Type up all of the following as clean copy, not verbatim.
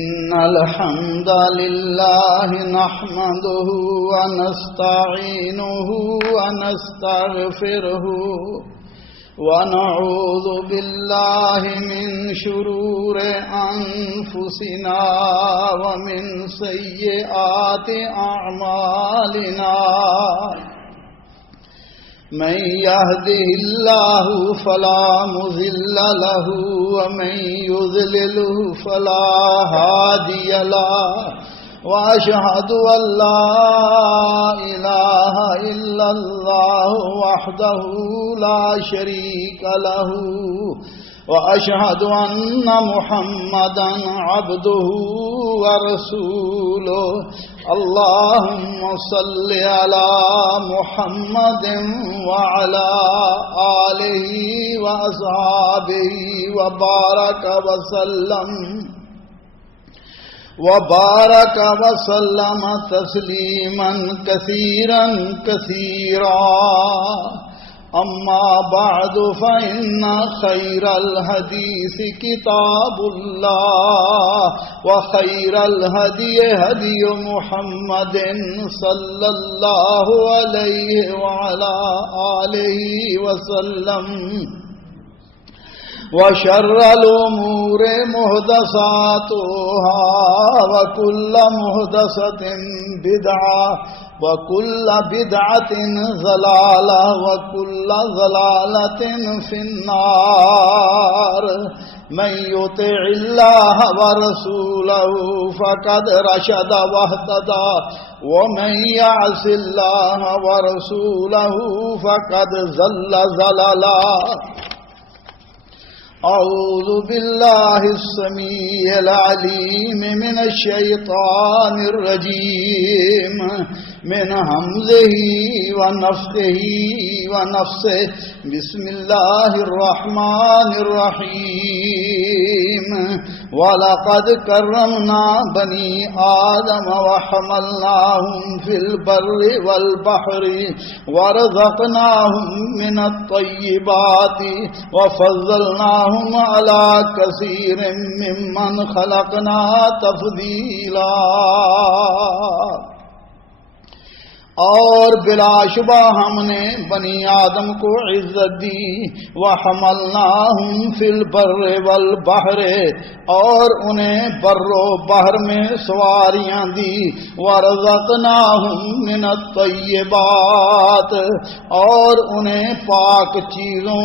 إن الحمد لله نحمده ونستعينه ونستغفره ونعوذ بالله من شرور أنفسنا ومن سيئات أعمالنا من يهده الله فلا مضل له ومن يضلله فلا هادي له وأشهد أن لا إله إلا الله وحده لا شريك له وأشهد أن محمدا عبده ورسوله اللهم صل على محمد وعلى آله وأصحابه وبارك وسلم تسليما كثيرا كثيرا أما بعد فإن خير الحديث كتاب الله وخير الهدي هدي محمد صلى الله عليه وعلى آله وسلم وشر الأمور محدثاتها وكل محدثة بدعة وكل بدعة ضلالة وكل ضلالة في النار من يطع الله ورسوله فقد رشد واهتدى ومن يعص الله ورسوله فقد ضل ضلالا أعوذ بالله السميع العليم من الشيطان الرجيم من همزه ونفخه ونفسه بسم الله الرحمن الرحيم ولقد كرمنا بني آدم وحملناهم في البر والبحر ورزقناهم من الطيبات وفضلناهم على كثير ممن خلقنا تفضیلا اور بلا شبہ ہم نے بنی آدم کو عزت دی وحملناہم فی البر والبحر اور انہیں بر و بحر میں سواریاں دی ورزقناہم من الطیبات اور انہیں پاک چیزوں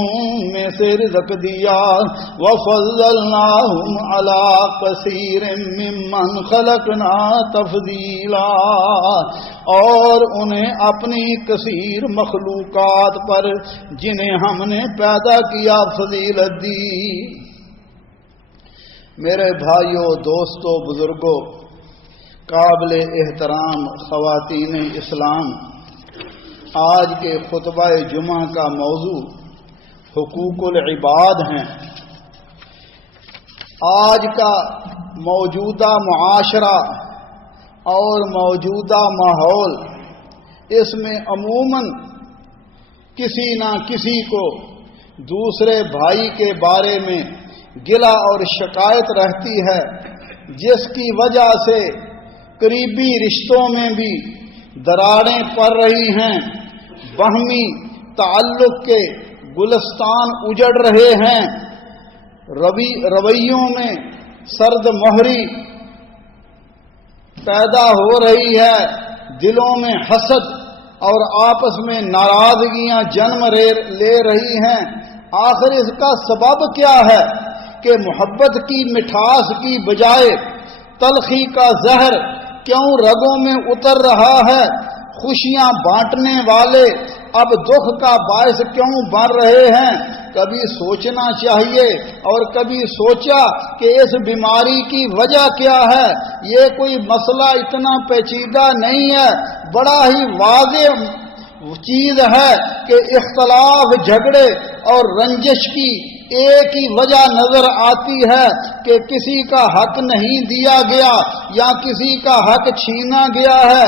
میں سے رزق دیا وفضلناہم علی کثیر ممن خلقنا تفضیلا اور انہیں اپنی کثیر مخلوقات پر جنہیں ہم نے پیدا کیا فضیلت دی۔ میرے بھائیوں، دوستوں، بزرگوں، قابل احترام خواتین اسلام، آج کے خطبہ جمعہ کا موضوع حقوق العباد ہیں۔ آج کا موجودہ معاشرہ اور موجودہ ماحول، اس میں عموماً کسی نہ کسی کو دوسرے بھائی کے بارے میں گلہ اور شکایت رہتی ہے، جس کی وجہ سے قریبی رشتوں میں بھی دراڑیں پڑ رہی ہیں، باہمی تعلق کے گلستان اجڑ رہے ہیں، رویوں میں سرد مہری پیدا ہو رہی ہے، دلوں میں حسد اور آپس میں ناراضگیاں جنم لے رہی ہیں۔ آخر اس کا سبب کیا ہے کہ محبت کی مٹھاس کی بجائے تلخی کا زہر کیوں رگوں میں اتر رہا ہے؟ خوشیاں بانٹنے والے اب دکھ کا باعث کیوں بن رہے ہیں؟ کبھی سوچنا چاہیے اور کبھی سوچا کہ اس بیماری کی وجہ کیا ہے؟ یہ کوئی مسئلہ اتنا پیچیدہ نہیں ہے، بڑا ہی واضح چیز ہے کہ اختلاف، جھگڑے اور رنجش کی ایک ہی وجہ نظر آتی ہے کہ کسی کا حق نہیں دیا گیا یا کسی کا حق چھینا گیا ہے۔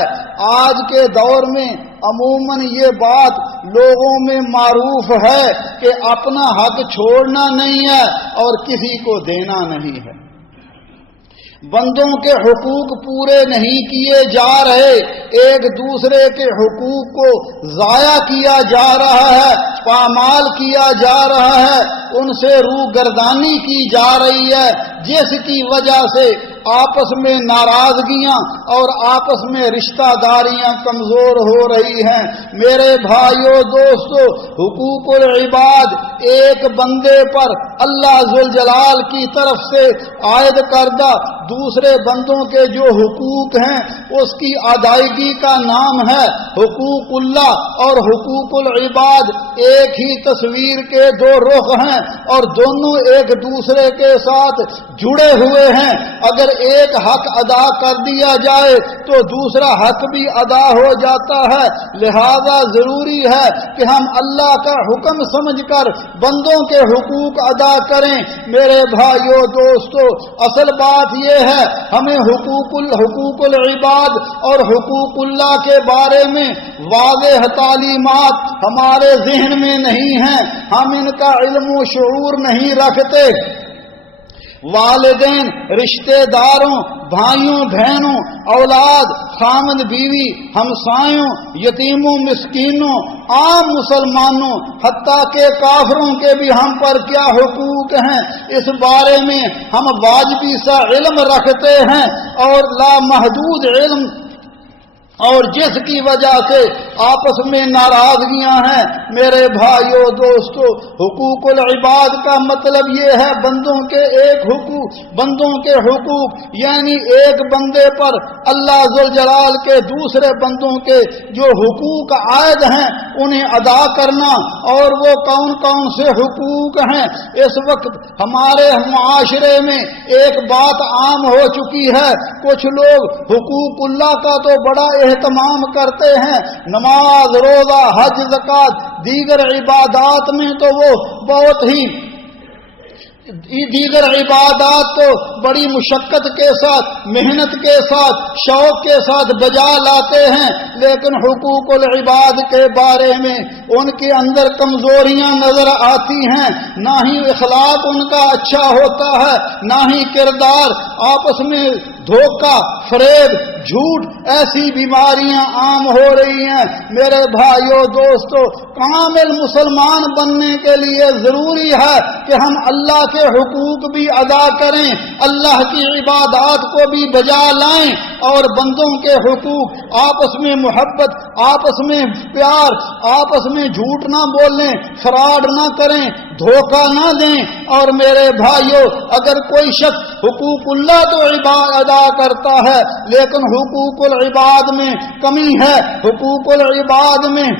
آج کے دور میں عموماً یہ بات لوگوں میں معروف ہے کہ اپنا حق چھوڑنا نہیں ہے اور کسی کو دینا نہیں ہے۔ بندوں کے حقوق پورے نہیں کیے جا رہے، ایک دوسرے کے حقوق کو ضائع کیا جا رہا ہے، پامال کیا جا رہا ہے، ان سے روگردانی کی جا رہی ہے، جس کی وجہ سے آپس میں ناراضگیاں اور آپس میں رشتہ داریاں کمزور ہو رہی ہیں۔ میرے بھائیو دوستو، حقوق العباد ایک بندے پر اللہ ذوالجلال کی طرف سے عائد کردہ دوسرے بندوں کے جو حقوق ہیں اس کی ادائیگی کا نام ہے حقوق اللہ، اور حقوق العباد ایک ہی تصویر کے دو رخ ہیں اور دونوں ایک دوسرے کے ساتھ جڑے ہوئے ہیں۔ اگر ایک حق ادا کر دیا جائے تو دوسرا حق بھی ادا ہو جاتا ہے، لہذا ضروری ہے کہ ہم اللہ کا حکم سمجھ کر بندوں کے حقوق ادا کریں۔ میرے بھائیو دوستو، اصل بات یہ ہے ہمیں حقوق العباد اور حقوق اللہ کے بارے میں واضح تعلیمات ہمارے ذہن میں نہیں ہیں، ہم ان کا علم و شعور نہیں رکھتے۔ والدین، رشتہ داروں، بھائیوں بہنوں، اولاد، خامد بیوی، ہمسایوں، یتیموں، مسکینوں، عام مسلمانوں، حتیٰ کہ کافروں کے بھی ہم پر کیا حقوق ہیں اس بارے میں ہم واجبی سا علم رکھتے ہیں اور لامحدود علم، اور جس کی وجہ سے آپس میں ناراضگیاں ہیں۔ میرے بھائیو دوستو، حقوق العباد کا مطلب یہ ہے بندوں کے حقوق یعنی ایک بندے پر اللہ ذوالجلال کے دوسرے بندوں کے جو حقوق عائد ہیں انہیں ادا کرنا۔ اور وہ کون کون سے حقوق ہیں؟ اس وقت ہمارے معاشرے میں ایک بات عام ہو چکی ہے، کچھ لوگ حقوق اللہ کا تو بڑا اہتمام کرتے ہیں، نماز، روزہ، حج، زکوٰۃ، دیگر عبادات میں تو وہ بہت ہی دیگر عبادات تو بڑی مشقت کے ساتھ، محنت کے ساتھ، شوق کے ساتھ بجا لاتے ہیں، لیکن حقوق العباد کے بارے میں ان کے اندر کمزوریاں نظر آتی ہیں، نہ ہی اخلاق ان کا اچھا ہوتا ہے، نہ ہی کردار، آپس میں دھوکہ، فریب، جھوٹ، ایسی بیماریاں عام ہو رہی ہیں۔ میرے بھائیو دوستو، کامل مسلمان بننے کے لیے ضروری ہے کہ ہم اللہ کے حقوق بھی ادا کریں، اللہ کی عبادات کو بھی بجا لائیں، اور بندوں کے حقوق، آپس میں محبت، آپس میں پیار، آپس میں جھوٹ نہ بولیں، فراڈ نہ کریں، دھوکہ نہ دیں۔ اور میرے بھائیو، اگر کوئی شخص حقوق اللہ تو ادا کرتا ہے لیکن حقوق العباد میں کمی ہے، حقوق العباد میں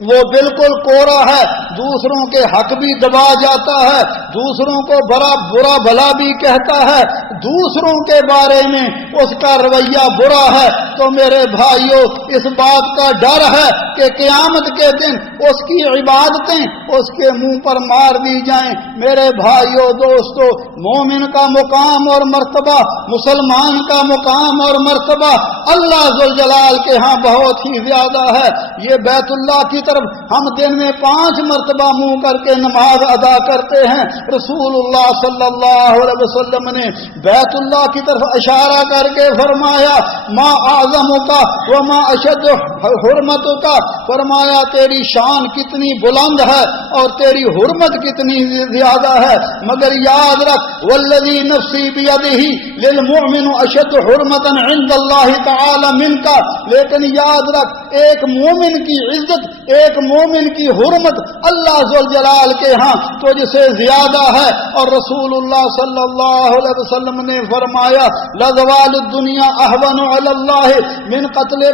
وہ بالکل کوڑا ہے، دوسروں کے حق بھی دبا جاتا ہے، دوسروں کو برا بھلا بھی کہتا ہے، دوسروں کے بارے میں اس کا رویہ برا ہے، تو میرے بھائیوں اس بات کا ڈر ہے کہ قیامت کے دن اس کی عبادتیں اس کے منہ پر مار دی جائیں۔ میرے بھائیوں دوستو، مومن کا مقام اور مرتبہ، مسلمان کا مقام اور مرتبہ اللہ ذوالجلال کے ہاں بہت ہی زیادہ ہے۔ یہ بیت اللہ کی طرف ہم دن میں 5 مرتبہ منہ کر کے نماز ادا کرتے ہیں۔ رسول اللہ صلی اللہ علیہ وسلم نے بیت اللہ کی طرف اشارہ کر کے فرمایا، ما اعظمک وما اشد حرمتک، فرمایا تیری شان کتنی بلند ہے اور تیری حرمت کتنی زیادہ ہے، مگر یاد رکھ والذی نفسی بیدہ للمؤمن اشد حرمتا عند اللہ تعالی منک، لیکن یاد رکھ ایک مومن کی عزت، ایک مومن کی حرمت اللہ ذوالجلال کے ہاں تجھ سے زیادہ ہے۔ اور رسول اللہ صلی اللہ علیہ وسلم نے فرمایا، لزوال الدنیا اہون علی اللہ من قتل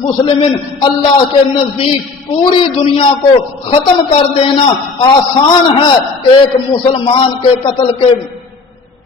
مسلم، اللہ کے نزدیک پوری دنیا کو ختم کر دینا آسان ہے ایک مسلمان کے قتل کے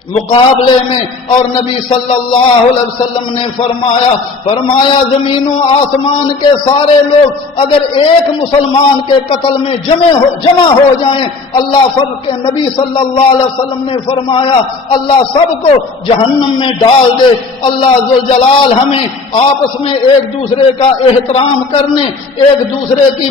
مقابلے میں۔ اور نبی صلی اللہ علیہ وسلم نے فرمایا زمین و آسمان کے سارے لوگ اگر ایک مسلمان کے قتل میں جمع ہو جائیں، اللہ سب کے نبی صلی اللہ علیہ وسلم نے فرمایا اللہ سب کو جہنم میں ڈال دے۔ اللہ ذوالجلال ہمیں آپس میں ایک دوسرے کا احترام کرنے، ایک دوسرے کی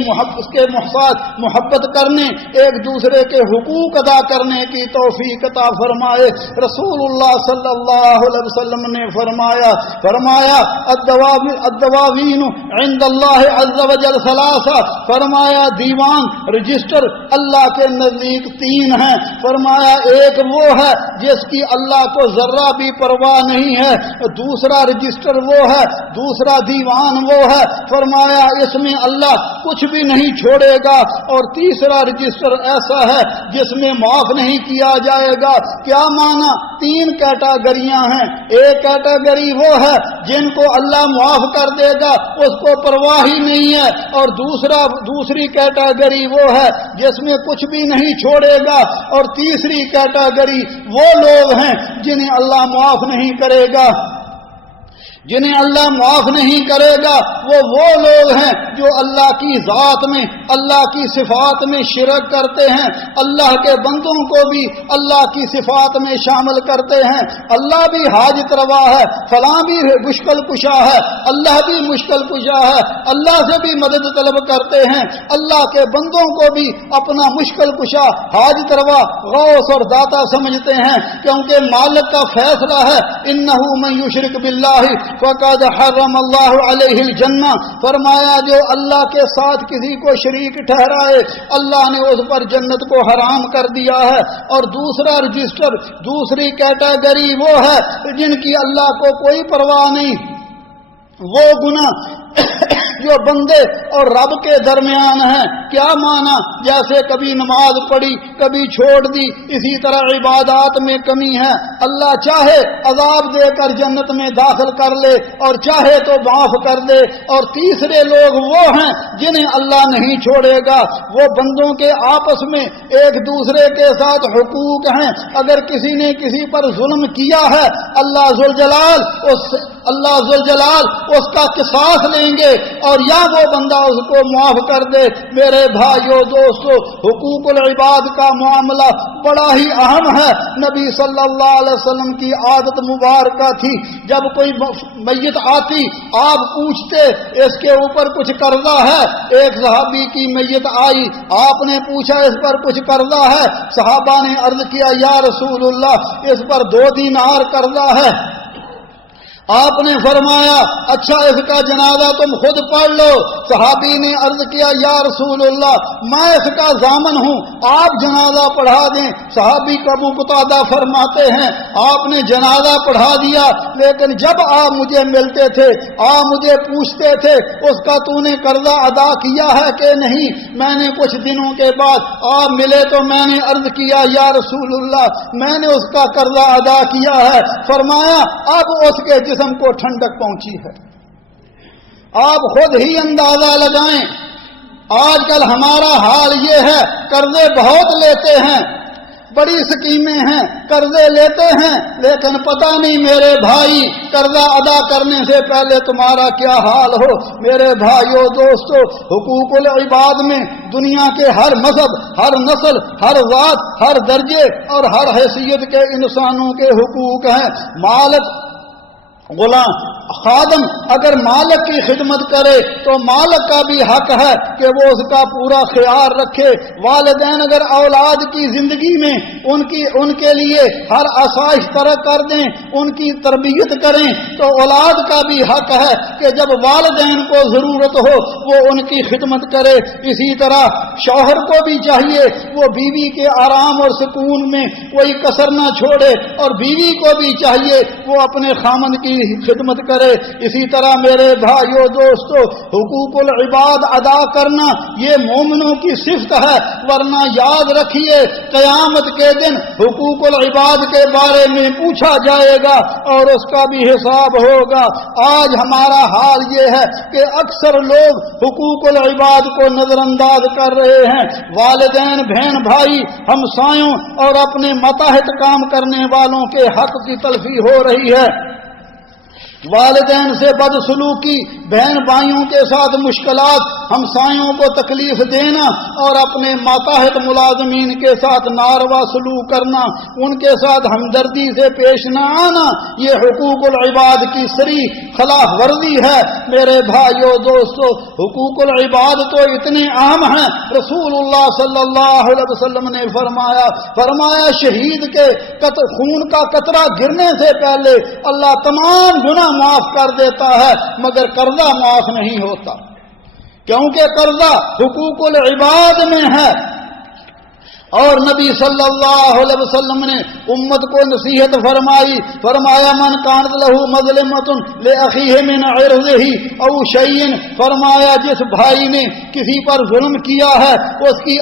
محبت کرنے، ایک دوسرے کے حقوق ادا کرنے کی توفیق عطا فرمائے۔ رسول اللہ صلی اللہ علیہ وسلم نے فرمایا الدواوین عند اللہ عز وجل ثلاثہ، فرمایا دیوان رجسٹر اللہ کے نزدیک تین ہیں۔ فرمایا ایک وہ ہے جس کی اللہ کو ذرہ بھی پرواہ نہیں ہے، دوسرا رجسٹر وہ ہے، دوسرا دیوان وہ ہے، فرمایا اس میں اللہ کچھ بھی نہیں چھوڑے گا، اور تیسرا رجسٹر ایسا ہے جس میں معاف نہیں کیا جائے گا۔ کیا معنی؟ تین کیٹاگریاں ہیں۔ ایک کیٹاگری وہ ہے جن کو اللہ معاف کر دے گا، اس کو پرواہ ہی نہیں ہے، اور دوسری کیٹاگری وہ ہے جس میں کچھ بھی نہیں چھوڑے گا، اور تیسری کیٹاگری وہ لوگ ہیں جنہیں اللہ معاف نہیں کرے گا۔ جنہیں اللہ معاف نہیں کرے گا وہ لوگ ہیں جو اللہ کی ذات میں، اللہ کی صفات میں شرک کرتے ہیں، اللہ کے بندوں کو بھی اللہ کی صفات میں شامل کرتے ہیں۔ اللہ بھی حاجت روا ہے، فلاں بھی مشکل کشا ہے، اللہ بھی مشکل کشا ہے، اللہ سے بھی مدد طلب کرتے ہیں، اللہ کے بندوں کو بھی اپنا مشکل کشا، حاجت روا، غوث اور داتا سمجھتے ہیں، کیونکہ مالک کا فیصلہ ہے انہ من یشرک باللہ فقد حرم اللہ علیہ الجنہ، فرمایا جو اللہ کے ساتھ کسی کو شریک ٹھہرائے اللہ نے اس پر جنت کو حرام کر دیا ہے۔ اور دوسرا رجسٹر، دوسری کیٹیگری وہ ہے جن کی اللہ کو کوئی پرواہ نہیں، وہ گناہ جو بندے اور رب کے درمیان ہیں۔ کیا معنی؟ جیسے کبھی نماز پڑھی، کبھی چھوڑ دی، اسی طرح عبادات میں کمی ہے، اللہ چاہے عذاب دے کر جنت میں داخل کر لے اور چاہے تو معاف کر دے۔ اور تیسرے لوگ وہ ہیں جنہیں اللہ نہیں چھوڑے گا، وہ بندوں کے آپس میں ایک دوسرے کے ساتھ حقوق ہیں۔ اگر کسی نے کسی پر ظلم کیا ہے، اللہ ذوالجلال اس کا قصاص لیں گے، اور یا وہ بندہ اس کو معاف کر دے۔ میرے بھائیو دوستو، حقوق العباد کا معاملہ بڑا ہی اہم ہے۔ نبی صلی اللہ علیہ وسلم کی عادت مبارکہ تھی، جب کوئی میت آتی آپ پوچھتے اس کے اوپر کچھ قرضہ ہے۔ ایک صحابی کی میت آئی، آپ نے پوچھا اس پر کچھ قرضہ ہے؟ صحابہ نے عرض کیا یا رسول اللہ اس پر 2 دینار قرضہ ہے۔ آپ نے فرمایا اچھا اس کا جنازہ تم خود پڑھ لو۔ صحابی نے عرض کیا یا رسول اللہ میں اس کا ضامن ہوں، آپ جنازہ پڑھا دیں۔ صحابی کا ابو قتادہ فرماتے ہیں آپ نے جنازہ پڑھا دیا، لیکن جب آپ مجھے ملتے تھے آپ مجھے پوچھتے تھے اس کا تو نے قرضہ ادا کیا ہے کہ نہیں۔ میں نے کچھ دنوں کے بعد آپ ملے تو میں نے عرض کیا یا رسول اللہ میں نے اس کا قرضہ ادا کیا ہے۔ فرمایا اب اس کے جسم کو ٹھنڈک پہنچی ہے۔ آپ خود ہی اندازہ لگائیں، آج کل ہمارا حال یہ ہے، قرضے بہت لیتے ہیں، بڑی سکیمیں ہیں، قرضے لیتے ہیں، لیکن پتہ نہیں میرے بھائی قرضہ ادا کرنے سے پہلے تمہارا کیا حال ہو۔ میرے بھائیو دوستو، حقوق العباد میں دنیا کے ہر مذہب، ہر نسل، ہر ذات، ہر درجے اور ہر حیثیت کے انسانوں کے حقوق ہیں۔ مالک، غلام، خادم اگر مالک کی خدمت کرے تو مالک کا بھی حق ہے کہ وہ اس کا پورا خیال رکھے۔ والدین اگر اولاد کی زندگی میں ان کے لیے ہر آسائش طرح کر دیں، ان کی تربیت کریں، تو اولاد کا بھی حق ہے کہ جب والدین کو ضرورت ہو وہ ان کی خدمت کرے۔ اسی طرح شوہر کو بھی چاہیے وہ بیوی کے آرام اور سکون میں کوئی کسر نہ چھوڑے، اور بیوی کو بھی چاہیے وہ اپنے خامند کی خدمت کرے۔ اسی طرح میرے بھائیو دوستو، حقوق العباد ادا کرنا یہ مومنوں کی صفت ہے، ورنہ یاد رکھیے قیامت کے دن حقوق العباد کے بارے میں پوچھا جائے گا اور اس کا بھی حساب ہوگا۔ آج ہمارا حال یہ ہے کہ اکثر لوگ حقوق العباد کو نظر انداز کر رہے ہیں۔ والدین، بہن بھائی، ہمسایوں اور اپنے ماتحت کام کرنے والوں کے حق کی تلفی ہو رہی ہے۔ والدین سے بدسلوکی، بہن بھائیوں کے ساتھ مشکلات، ہمسایوں کو تکلیف دینا اور اپنے ماتحت ملازمین کے ساتھ ناروا سلوک کرنا، ان کے ساتھ ہمدردی سے پیش نہ آنا، یہ حقوق العباد کی صریح خلاف ورزی ہے۔ میرے بھائیو دوستو، حقوق العباد تو اتنے عام ہیں، رسول اللہ صلی اللہ علیہ وسلم نے فرمایا شہید کے خون کا قطرہ گرنے سے پہلے اللہ تمام گناہ معاف کر دیتا ہے، مگر قرضہ معاف نہیں ہوتا، کیونکہ قرضہ حقوق العباد میں ہے۔ اور نبی صلی اللہ علیہ وسلم نے امت کو نصیحت فرمایا من کانت لہ مظلمۃ لاخیہ من عرضہ او شیء، فرمایا جس بھائی نے کسی پر ظلم کیا ہے، اس کی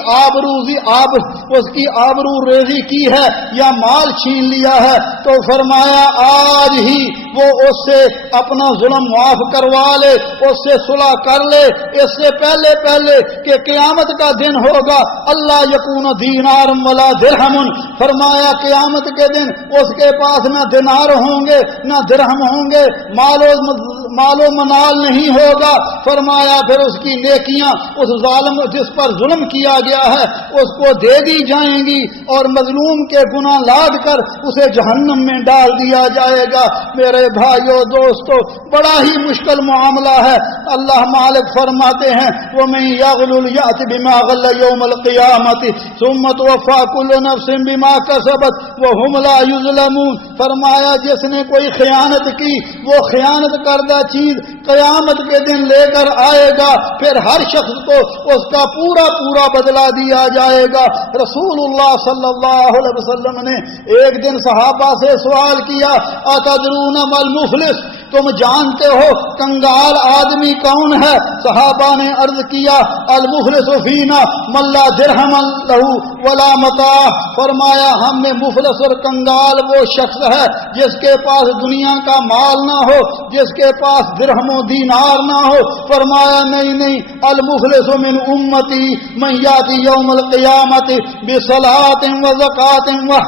آبرو ریزی کی ہے یا مال چھین لیا ہے، تو فرمایا آج ہی وہ اس سے اپنا ظلم معاف کروا لے، اس سے صلح کر لے، اس سے پہلے کہ قیامت کا دن ہوگا اللہ یکون دینار ولا درہم، فرمایا قیامت کے دن اس کے پاس نہ دینار ہوں گے نہ درہم ہوں گے، مال و منال نہیں ہوگا، فرمایا پھر اس کی نیکیاں اس ظالم جس پر ظلم کیا گیا ہے اس کو دے دی جائیں گی، اور مظلوم کے گناہ لاد کر اسے جہنم میں ڈال دیا جائے گا۔ میرے بھائیو دوستو، بڑا ہی مشکل معاملہ ہے۔ اللہ مالک فرماتے ہیں وَمَن يَغْلُلْ يَأْتِ بِمَا غَلَّ يَوْمَ الْقِيَامَةِ ثُمَّ تُوَفَّى كُلُّ نَفْسٍ بِمَا كَسَبَتْ وَهُمْ لَا يُظْلَمُونَ، فرمایا جس نے کوئی خیانت کی، وہ خیانت کردہ چیز قیامت کے دن لے کر آئے گا، پھر ہر شخص کو اس کا پورا بدلہ دیا جائے گا۔ رسول اللہ صلی اللہ علیہ وسلم نے ایک دن صحابہ سے سوال کیا اتدرون ما المفلس، تم جانتے ہو کنگال آدمی کون ہے؟ صحابہ نے عرض کیا المفلس فینا من لا درہم لہ ولا متاع، فرمایا ہم میں مفلس اور کنگال وہ شخص ہے جس کے پاس دنیا کا مال نہ ہو، جس کے پاس درہم و دینار نہ ہو، فرمایا نہیں المفلس من امتی من یاتی یوم القیامت بصلاۃ و زکوٰۃ و،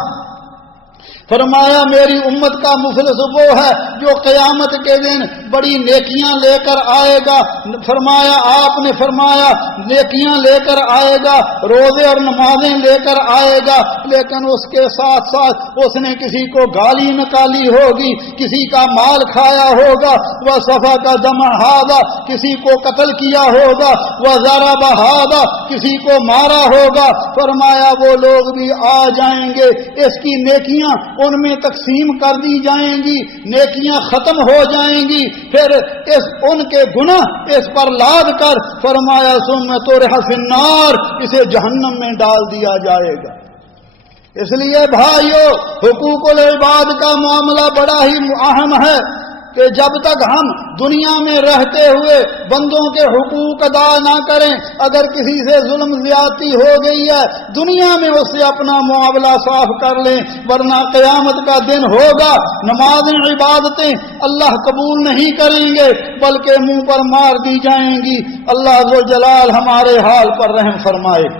فرمایا میری امت کا مفلس وہ ہے جو قیامت کے دن بڑی نیکیاں لے کر آئے گا، فرمایا آپ نے فرمایا نیکیاں لے کر آئے گا، روزے اور نمازیں لے کر آئے گا، لیکن اس کے ساتھ اس نے کسی کو گالی نکالی ہوگی، کسی کا مال کھایا ہوگا، وہ صفا کا دم ہادا، کسی کو قتل کیا ہوگا، وہ ضرب ہادا، کسی کو مارا ہوگا، فرمایا وہ لوگ بھی آ جائیں گے، اس کی نیکیاں ان میں تقسیم کر دی جائیں گی، نیکیاں ختم ہو جائیں گی، پھر ان کے گناہ اس پر لاد کر فرمایا ثم طرح فی النار، اسے جہنم میں ڈال دیا جائے گا۔ اس لیے بھائیو، حقوق العباد کا معاملہ بڑا ہی اہم ہے کہ جب تک ہم دنیا میں رہتے ہوئے بندوں کے حقوق ادا نہ کریں، اگر کسی سے ظلم زیادتی ہو گئی ہے دنیا میں اس سے اپنا معاملہ صاف کر لیں، ورنہ قیامت کا دن ہوگا نمازیں عبادتیں اللہ قبول نہیں کریں گے بلکہ منہ پر مار دی جائیں گی۔ اللہ ذوالجلال ہمارے حال پر رحم فرمائے،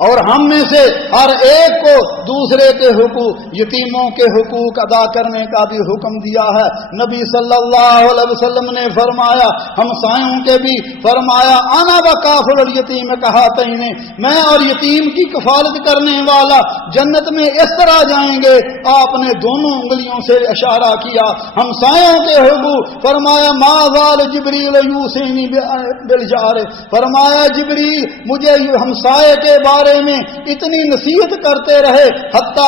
اور ہم میں سے ہر ایک کو دوسرے کے حقوق، یتیموں کے حقوق ادا کرنے کا بھی حکم دیا ہے۔ نبی صلی اللہ علیہ وسلم نے فرمایا ہمسایوں کے بھی، فرمایا انا وکافل الیتیم کہاتین، میں اور یتیم کی کفالت کرنے والا جنت میں اس طرح جائیں گے، آپ نے دونوں انگلیوں سے اشارہ کیا۔ ہمسایوں کے حقوق، فرمایا ما زال جبریل یوصینی بالجار، فرمایا جبریل مجھے ہمسائے کے بارے میں اتنی نصیحت کرتے رہے حتیٰ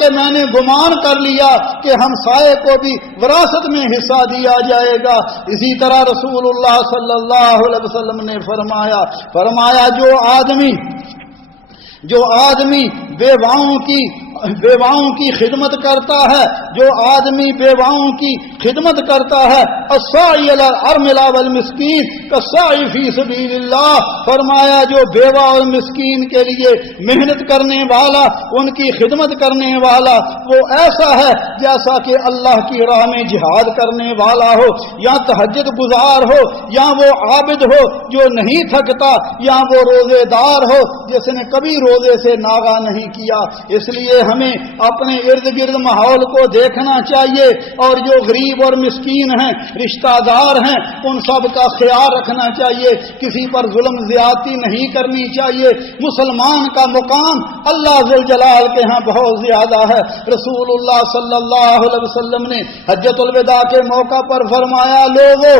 کہ میں نے گمان کر لیا کہ ہمسائے کو بھی وراثت میں حصہ دیا جائے گا۔ اسی طرح رسول اللہ صلی اللہ علیہ وسلم نے فرمایا جو آدمی بیواؤں کی خدمت کرتا ہے، جو آدمی بیواؤں کی خدمت کرتا ہے، الساعی علی الارملہ والمسکین کالساعی فی سبیل اللہ، فرمایا جو بیوہ اور مسکین کے لیے محنت کرنے والا، ان کی خدمت کرنے والا، وہ ایسا ہے جیسا کہ اللہ کی راہ میں جہاد کرنے والا ہو، یا تہجد گزار ہو، یا وہ عابد ہو جو نہیں تھکتا، یا وہ روزے دار ہو جس نے کبھی روزے سے ناغہ نہیں کیا۔ اس لیے ہمیں اپنے ارد گرد ماحول کو دیکھنا چاہیے اور جو غریب اور مسکین ہیں، رشتہ دار ہیں، ان سب کا خیال رکھنا چاہیے، کسی پر ظلم زیادتی نہیں کرنی چاہیے۔ مسلمان کا مقام اللہ ذوالجلال کے ہاں بہت زیادہ ہے۔ رسول اللہ صلی اللہ علیہ وسلم نے حجۃ الوداع کے موقع پر فرمایا، لوگوں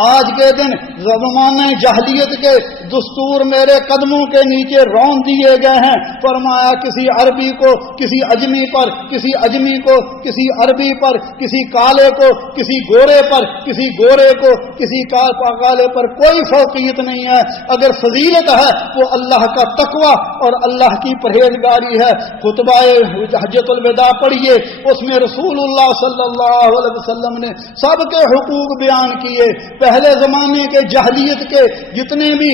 آج کے دن زمانہ جاہلیت کے دستور میرے قدموں کے نیچے رون دیے گئے ہیں۔ فرمایا کسی عربی کو کسی اجمی پر، کسی اجمی کو کسی عربی پر، کسی کالے کو کسی گورے پر، کسی گورے کو کسی کالے پر کوئی فوقیت نہیں ہے۔ اگر فضیلت ہے وہ اللہ کا تقوی اور اللہ کی پرہیزگاری ہے۔ خطبہ حجۃ الوداع پڑھیے، اس میں رسول اللہ صلی اللہ علیہ وسلم نے سب کے حقوق بیان کیے۔ پہلے زمانے کے جاہلیت کے جتنے بھی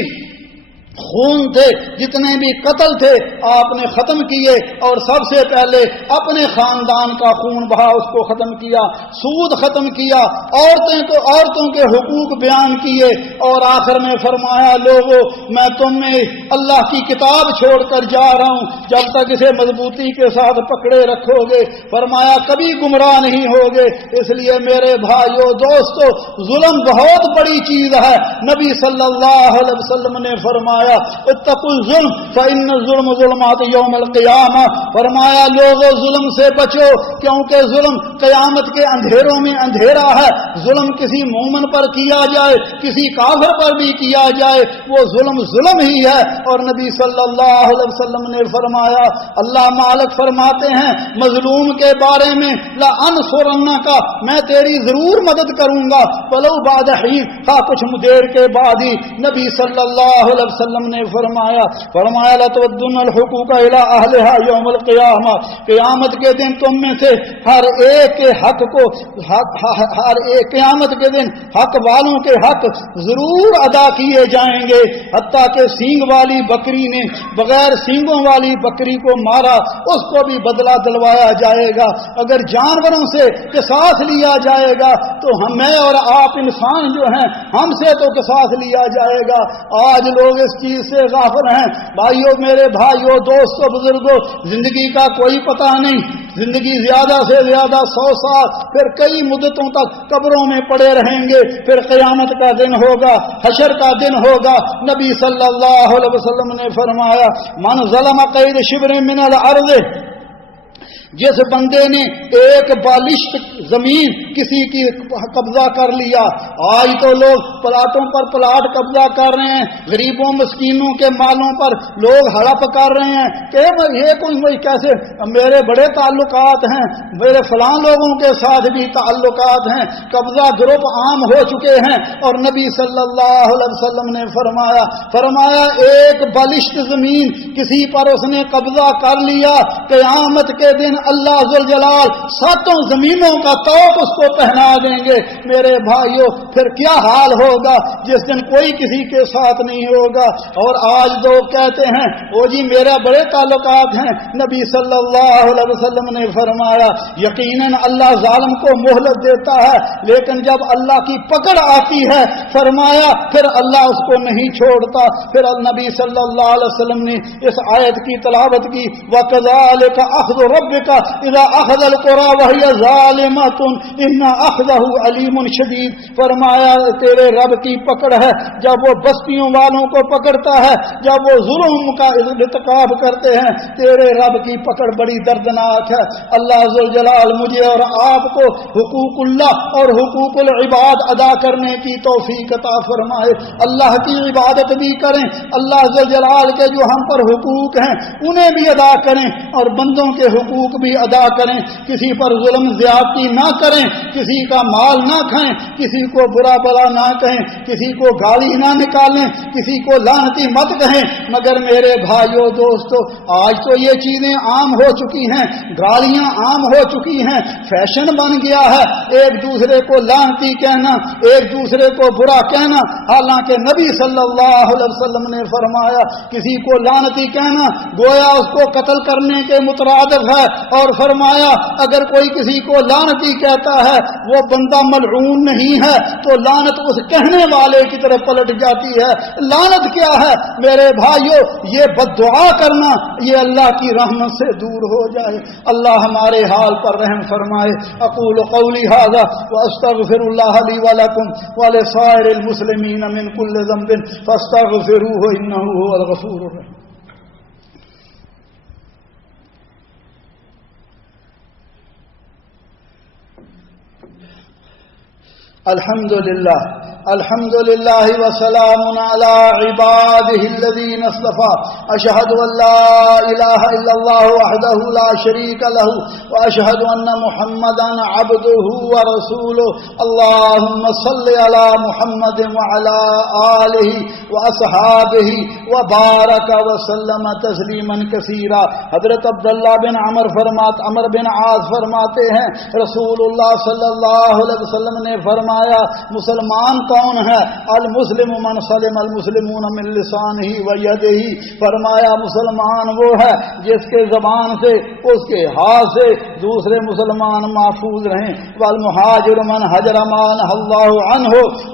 خون تھے، جتنے بھی قتل تھے، آپ نے ختم کیے، اور سب سے پہلے اپنے خاندان کا خون بہا اس کو ختم کیا، سود ختم کیا، عورتوں کے حقوق بیان کیے، اور آخر میں فرمایا، لوگوں میں تم میں اللہ کی کتاب چھوڑ کر جا رہا ہوں، جب تک اسے مضبوطی کے ساتھ پکڑے رکھو گے فرمایا کبھی گمراہ نہیں ہوگے۔ اس لیے میرے بھائیو دوستو، ظلم بہت بڑی چیز ہے۔ نبی صلی اللہ علیہ وسلم نے فرمایا اتقوا الظلم فإن الظلم ظلمات یوم القیامہ، فرمایا لوگوں ظلم سے بچو، کیونکہ ظلم قیامت کے اندھیروں میں اندھیرا ہے۔ ظلم کسی مومن پر کیا جائے، کسی کافر پر بھی کیا جائے، وہ ظلم ہی ہے۔ اور نبی صلی اللہ علیہ وسلم نے فرمایا، اللہ مالک فرماتے ہیں مظلوم کے بارے میں، لأنصرنک، میں تیری ضرور مدد کروں گا، ولو بعد حین، کچھ دیر کے بعد ہی۔ نبی صلی اللہ علیہ وسلم نے فرمایا لتودن الحقوق الى اهلها یوم القیامہ، قیامت کے دن تم میں سے ہر ایک کے حق کو قیامت کے دن حق والوں کے حق ضرور ادا کیے جائیں گے، حتیٰ کہ سینگ والی بکری نے بغیر سینگوں والی بکری کو مارا، اس کو بھی بدلہ دلوایا جائے گا۔ اگر جانوروں سے قصاص لیا جائے گا تو میں اور آپ انسان جو ہیں ہم سے تو قصاص لیا جائے گا۔ آج لوگ اس چیز سے غافل ہیں۔ بھائیو، میرے بھائیو، دوستو، بزرگوں، زندگی کا کوئی پتہ نہیں، زندگی زیادہ سے زیادہ 100 سال، پھر کئی مدتوں تک قبروں میں پڑے رہیں گے، پھر قیامت کا دن ہوگا، حشر کا دن ہوگا۔ نبی صلی اللہ علیہ وسلم نے فرمایا من ظلم قید شبر من الارض، جس بندے نے ایک بالشت زمین کسی کی قبضہ کر لیا۔ آج تو لوگ پلاٹوں پر پلاٹ قبضہ کر رہے ہیں، غریبوں مسکینوں کے مالوں پر لوگ ہڑپ کر رہے ہیں کہ یہ کوئی کیسے، میرے بڑے تعلقات ہیں، میرے فلاں لوگوں کے ساتھ بھی تعلقات ہیں، قبضہ گروپ عام ہو چکے ہیں۔ اور نبی صلی اللہ علیہ وسلم نے فرمایا ایک بالشت زمین کسی پر اس نے قبضہ کر لیا، قیامت کے دن اللہ ذوالجلال 7 زمینوں کا توق اس کو پہنا دیں گے۔ میرے بھائیوں، پھر کیا حال ہوگا جس دن کوئی کسی کے ساتھ نہیں ہوگا۔ اور آج لوگ کہتے ہیں او جی میرے بڑے تعلقات ہیں۔ نبی صلی اللہ علیہ وسلم نے فرمایا یقیناً اللہ ظالم کو مہلت دیتا ہے، لیکن جب اللہ کی پکڑ آتی ہے فرمایا پھر اللہ اس کو نہیں چھوڑتا۔ پھر نبی صلی اللہ علیہ وسلم نے اس آیت کی تلاوت کی وَكَذَلِكَ أَخْذُ رَبِّكَ اذا اخذ القرى وهي ظالمة ان اخذه علیم شدید، فرمایا تیرے رب کی پکڑ ہے جب وہ بستیوں والوں کو پکڑتا ہے، جب وہ ظلم کا ارتکاب کرتے ہیں، تیرے رب کی پکڑ بڑی دردناک ہے۔ اللہ ذوالجلال مجھے اور آپ کو حقوق اللہ اور حقوق العباد ادا کرنے کی توفیق عطا فرمائے۔ اللہ کی عبادت بھی کریں، اللہ ذوالجلال کے جو ہم پر حقوق ہیں انہیں بھی ادا کریں، اور بندوں کے حقوق بھی ادا کریں، کسی پر ظلم زیادتی نہ کریں، کسی کا مال نہ کھائیں، کسی کو برا بلا نہ کہیں، کسی کو گالی نہ نکالیں، کسی کو لعنتی مت کہیں۔ مگر میرے بھائیوں دوستو، آج تو یہ چیزیں عام ہو چکی ہیں، گالیاں عام ہو چکی ہیں، فیشن بن گیا ہے ایک دوسرے کو لعنتی کہنا، ایک دوسرے کو برا کہنا، حالانکہ نبی صلی اللہ علیہ وسلم نے فرمایا کسی کو لعنتی کہنا گویا اس کو قتل کرنے کے مترادف ہے، اور فرمایا اگر کوئی کسی کو لعنتی کہتا ہے وہ بندہ ملعون نہیں ہے تو لعنت اس کہنے والے کی طرف پلٹ جاتی ہے. لعنت کیا ہے میرے بھائیو؟ یہ بد دعا کرنا، یہ اللہ کی رحمت سے دور ہو جائے. اللہ ہمارے حال پر رحم فرمائے. اقول قولی ھذا واستغفر اللہ لی ولکم ولسائر المسلمین من کل ذنب فاستغفروه انه هو الغفور الرحیم. الحمد للہ الحمد للہ وسلام علی عباده الذین اصطفى. اشہد ان لا الہ الا اللہ وحدہ لا شریک لہ واشہد ان محمدا عبدہ ورسولہ. اللہم صل علی محمد وعلی آلہ واصحابہ وبارک وسلم تسلیما کثیرا. حضرت عبداللہ بن عمر بن عاص فرماتے ہیں رسول اللہ صلی اللہ علیہ وسلم نے فرمایا مسلمان کون ہے؟ المسلم من سلم المسلمون من لسانہ و یدہ. فرمایا مسلمان وہ ہے جس کے زبان سے اس کے ہاتھ سے دوسرے مسلمان محفوظ رہیں. والمہاجر من حجر ما نہى اللہ عنہ.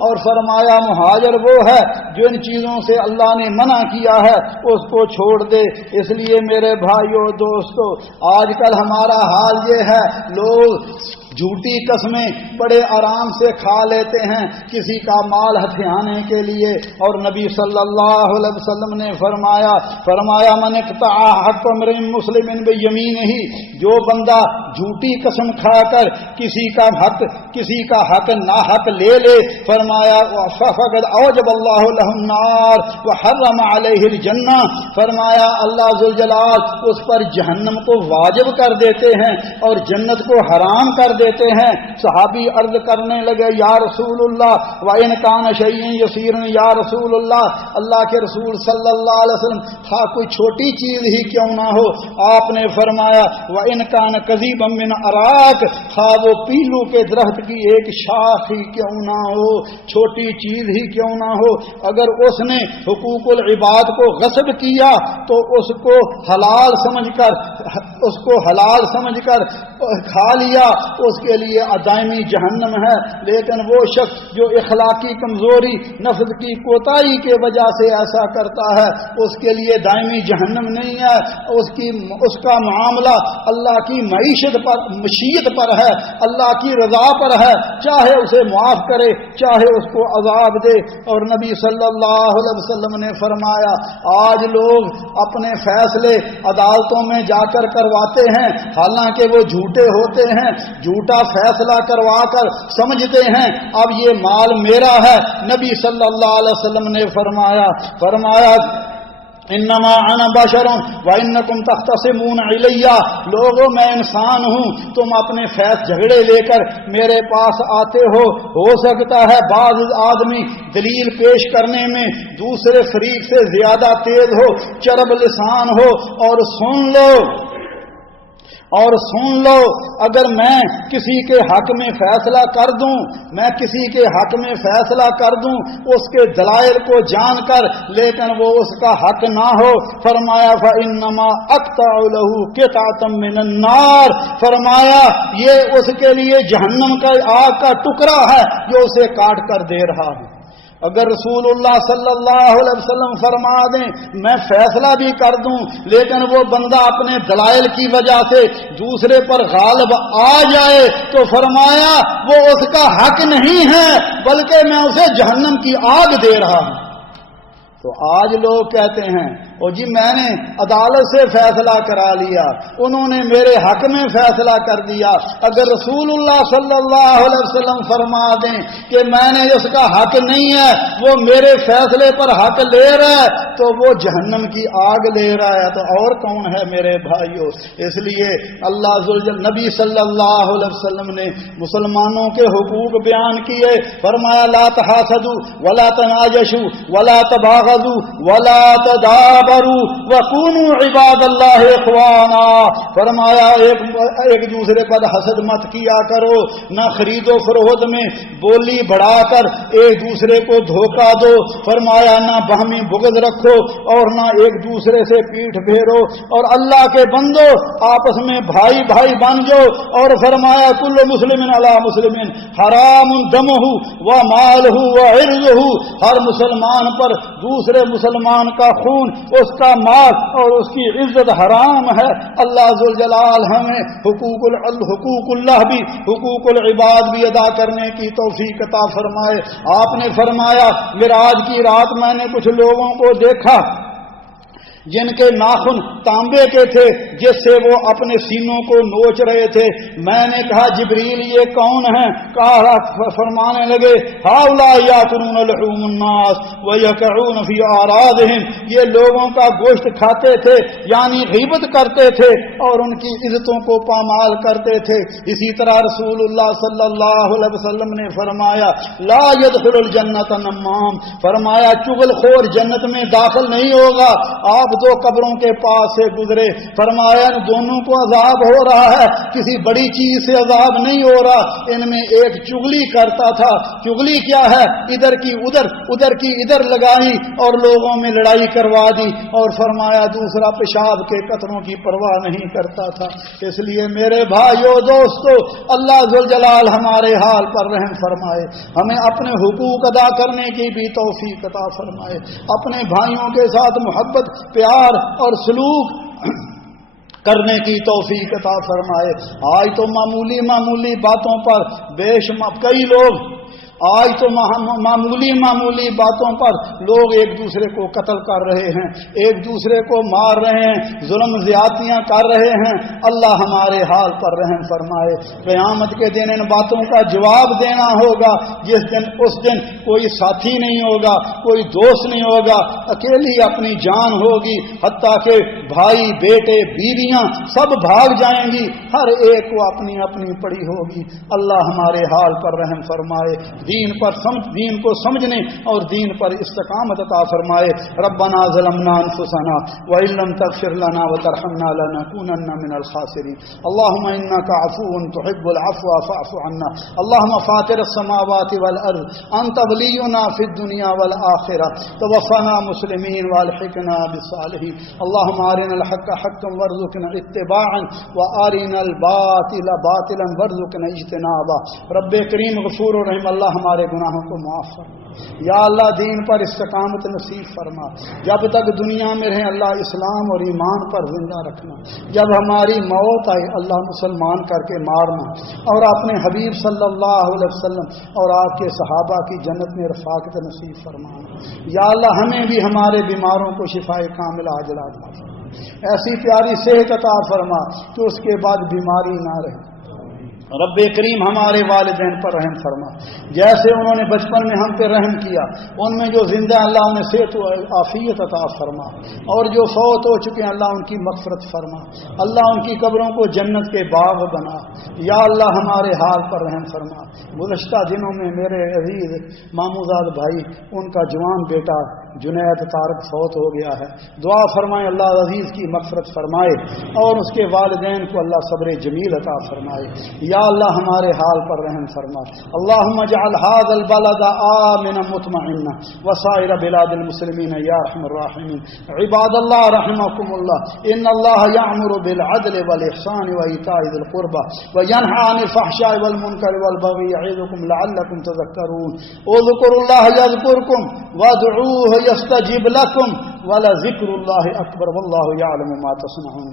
اور فرمایا مہاجر وہ ہے جو ان چیزوں سے اللہ نے منع کیا ہے اس کو چھوڑ دے. اس لیے میرے بھائیو دوستو آج کل ہمارا حال یہ ہے لوگ جھوٹی قسمیں بڑے آرام سے کھا لیتے ہیں کسی کا مال ہتھیانے کے لیے. اور نبی صلی اللہ علیہ وسلم نے فرمایا من اقطع حق امرئ مسلم بیمینہ. جو بندہ جھوٹی قسم کھا کر کسی کا حق ناحق لے لے فرمایا فقد اوجب اللہ له النار وحرم علیہ الجنہ. فرمایا اللہ ذوالجلال اس پر جہنم کو واجب کر دیتے ہیں اور جنت کو حرام کر دیتے ہیں. صحابی عرض کرنے لگے یا رسول اللہ وَإِنْ كَانَ شَيْءٌ يَسِيرٌ یا رسول اللہ. اللہ کے رسول صلی اللہ علیہ وسلم خواہ کوئی چھوٹی چیز ہی کیوں نہ ہو. آپ نے فرمایا وَإِنْ كَانَ قَضِيبًا مِنْ أَرَاكَ. خواہ وہ پیلو کے درخت کی ایک شاخ ہی کیوں نہ ہو، چھوٹی چیز ہی کیوں نہ ہو. اگر اس نے حقوق العباد کو غصب کیا تو اس کو حلال سمجھ کر کھا لیا اس کے لیے دائمی جہنم ہے. لیکن وہ شخص جو اخلاقی کمزوری نفس کی کوتاہی کے وجہ سے ایسا کرتا ہے اس کے لیے دائمی جہنم نہیں ہے. اس کا معاملہ اللہ کی مشیت پر ہے، اللہ کی رضا پر ہے. چاہے اسے معاف کرے چاہے اس کو عذاب دے. اور نبی صلی اللہ علیہ وسلم نے فرمایا آج لوگ اپنے فیصلے عدالتوں میں جا کر کرواتے ہیں حالانکہ وہ جھوٹے ہوتے ہیں. جھوٹا فیصلہ کروا کر سمجھتے ہیں اب یہ مال میرا ہے. نبی صلی اللہ علیہ وسلم نے فرمایا انما انا بشر وانکم تختصمون علی. لوگوں میں انسان ہوں، تم اپنے جھگڑے لے کر میرے پاس آتے ہو سکتا ہے بعض آدمی دلیل پیش کرنے میں دوسرے فریق سے زیادہ تیز ہو، چرب لسان ہو. اور سن لو اگر میں کسی کے حق میں فیصلہ کر دوں اس کے دلائل کو جان کر لیکن وہ اس کا حق نہ ہو. فرمایا فانما اقطع له قطعة من النار. فرمایا یہ اس کے لیے جہنم کا آگ کا ٹکڑا ہے جو اسے کاٹ کر دے رہا ہے. اگر رسول اللہ صلی اللہ علیہ وسلم فرما دیں میں فیصلہ بھی کر دوں لیکن وہ بندہ اپنے دلائل کی وجہ سے دوسرے پر غالب آ جائے تو فرمایا وہ اس کا حق نہیں ہے بلکہ میں اسے جہنم کی آگ دے رہا ہوں. تو آج لوگ کہتے ہیں او جی میں نے عدالت سے فیصلہ کرا لیا، انہوں نے میرے حق میں فیصلہ کر دیا. اگر رسول اللہ صلی اللہ علیہ وسلم فرما دیں کہ میں نے اس کا حق نہیں ہے وہ میرے فیصلے پر حق لے رہا ہے تو وہ جہنم کی آگ لے رہا ہے. تو اور کون ہے میرے بھائیوں؟ اس لیے اللہ ذوالجلال نبی صلی اللہ علیہ وسلم نے مسلمانوں کے حقوق بیان کیے. فرمایا لا تحاسدوا ولا تناجشوا ولا تباغضوا ولا تدابروا وتحابروا وكونوا عباد اللہ اخوانا. فرمایا ایک دوسرے پر حسد مت کیا کرو، نہ خرید و فروخت میں بولی بڑھا کر ایک دوسرے کو دھوکہ دو. فرمایا نہ باہمی بغض رکھو اور نہ ایک دوسرے سے پیٹھ پھیرو، اور اللہ کے بندو آپس میں بھائی بھائی بن جاؤ. اور فرمایا کل مسلم علی مسلم حرام دمہ و مالہ و عرضہ، ہر مسلمان پر دوسرے مسلمان کا خون، اس کا مال اور اس کی عزت حرام ہے. اللہ ذوالجلال ہمیں حقوق اللہ بھی حقوق العباد بھی ادا کرنے کی توفیق عطا فرمائے. آپ نے فرمایا معراج کی رات میں نے کچھ لوگوں کو دیکھا جن کے ناخن تانبے کے تھے، جس سے وہ اپنے سینوں کو نوچ رہے تھے. میں نے کہا جبریل یہ کون ہیں؟ کہا فرمانے لگے ہؤلاء یاکلون لحوم الناس ویقعون فی اعراضہم، یہ لوگوں کا گوشت کھاتے تھے، یعنی غیبت کرتے تھے اور ان کی عزتوں کو پامال کرتے تھے. اسی طرح رسول اللہ صلی اللہ علیہ وسلم نے فرمایا لا يدخل الجنت نمام، فرمایا چغل خور جنت میں داخل نہیں ہوگا. آپ دو قبروں کے پاس سے گزرے، فرمایا ان دونوں کو عذاب ہو رہا ہے، کسی بڑی چیز سے عذاب نہیں ہو رہا. ان میں ایک چغلی کرتا تھا. چغلی کیا ہے؟ ادھر کی ادھر ادھر کی ادھر لگائی اور لوگوں میں لڑائی کروا دی. اور فرمایا دوسرا پیشاب کے قطروں کی پرواہ نہیں کرتا تھا. اس لیے میرے بھائیو دوستو، اللہ ذوالجلال ہمارے حال پر رحم فرمائے، ہمیں اپنے حقوق ادا کرنے کی بھی توفیق عطا فرمائے، اپنے بھائیوں کے ساتھ محبت پیار اور سلوک کرنے کی توفیق عطا فرمائے. آج تو معمولی باتوں پر بے شمار کئی لوگ آج تو معمولی باتوں پر لوگ ایک دوسرے کو قتل کر رہے ہیں، ایک دوسرے کو مار رہے ہیں، ظلم زیادتیاں کر رہے ہیں. اللہ ہمارے حال پر رحم فرمائے. قیامت کے دن ان باتوں کا جواب دینا ہوگا. جس دن اس دن کوئی ساتھی نہیں ہوگا، کوئی دوست نہیں ہوگا، اکیلی اپنی جان ہوگی، حتیٰ کہ بھائی بیٹے بیویاں سب بھاگ جائیں گی، ہر ایک کو اپنی اپنی پڑی ہوگی. اللہ ہمارے حال پر رحم فرمائے، دین کو سمجھنے اور دین پر استقامت عطا فرمائے. ربنا ظلمنا انفسنا وان لم تغفر لنا وترحمنا لنكونن من الخاسرين. اللهم انك عفو تحب العفو فاعف عنا. اللهم فاطر السماوات والارض انت ولينا في الدنيا والاخره، توفنا مسلمين والحقنا بالصالحين. اللهم ارنا الحق حقا وارزقنا اتباعا وارنا الباطل باطلا وارزقنا اجتنابا. رب کریم غفور الرحیم، اللہ ہمارے گناہوں کو معاف فرما. یا اللہ دین پر استقامت نصیب فرما. جب تک دنیا میں رہیں اللہ اسلام اور ایمان پر زندہ رکھنا. جب ہماری موت آئے اللہ مسلمان کر کے مارنا، اور اپنے حبیب صلی اللہ علیہ وسلم اور آپ کے صحابہ کی جنت میں رفاقت نصیب فرمانا. یا اللہ ہمیں بھی ہمارے بیماروں کو شفائے کاملہ عاجلہ عطا فرما. ایسی پیاری صحت عطا فرما کہ اس کے بعد بیماری نہ رہے. رب کریم ہمارے والدین پر رحم فرما، جیسے انہوں نے بچپن میں ہم پہ رحم کیا، ان میں جو زندہ اللہ انہیں صحت و عافیت عطا فرما، اور جو فوت ہو چکے ہیں اللہ ان کی مغفرت فرما. اللہ ان کی قبروں کو جنت کے باغ بنا. یا اللہ ہمارے حال پر رحم فرما. گزشتہ دنوں میں میرے عزیز ماموزاد بھائی، ان کا جوان بیٹا جنید طارق فوت ہو گیا ہے. دعا فرمائے اللہ عزیز کی مغفرت فرمائے اور اس کے والدین کو اللہ صبر جمیل عطا فرمائے. یا اللہ ہمارے حال پر رحم فرما. اللهم اجعل هذا البلد آمنا مطمئنا وسائر بلاد المسلمين يا ارحم الراحمين. عباد الله رحمكم الله، ان الله يأمر بالعدل والإحسان وإيتاء ذي القربى وينهى عن الفحشاء والمنكر والبغي يعظكم لعلكم تذكرون. اذكروا الله يذكركم وادعوه يستجب لكم ولذكر الله أكبر والله يعلم ما تصنعون.